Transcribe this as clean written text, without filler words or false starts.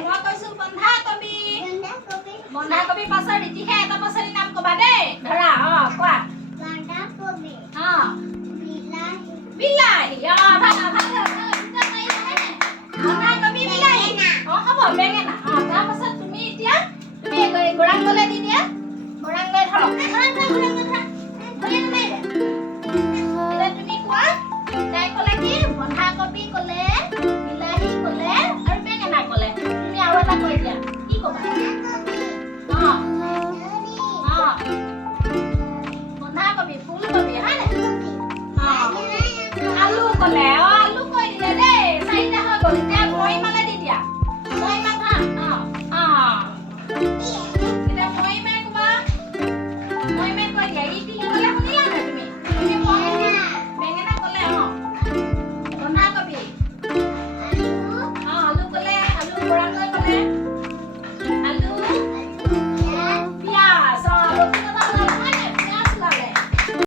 মই কৈছো বন্ধাকবি বন্ধাকবি পাচলি যিহে এটা পাচলিৰ নাম কবা দেই ধৰা কোৱা বন্ধাকবি বিলাহী ভাল ভাল